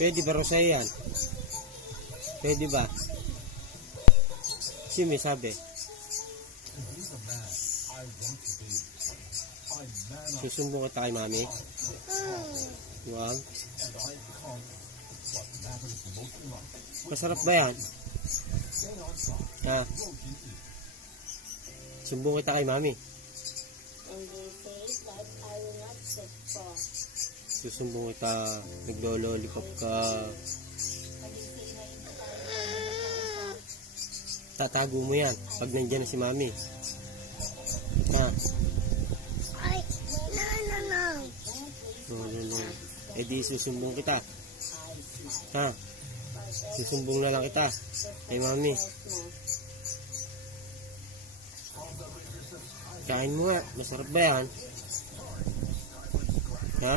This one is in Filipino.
Pwede ba sa'yo yan? Pwede ba? Sino may sabi? Susumbong kita kay mami? Wag. Masarap ba yan? Ha? Sumbong kita kay mami? Susumbong kita, naglolollipop ka. Tatago mo yan pag nandiyan na si mami. Ha? Ay, no. No. Eh di susumbong kita. Ha? Susumbong na lang kita kay mami. Kain mo nga, masarap ba yan? Ha?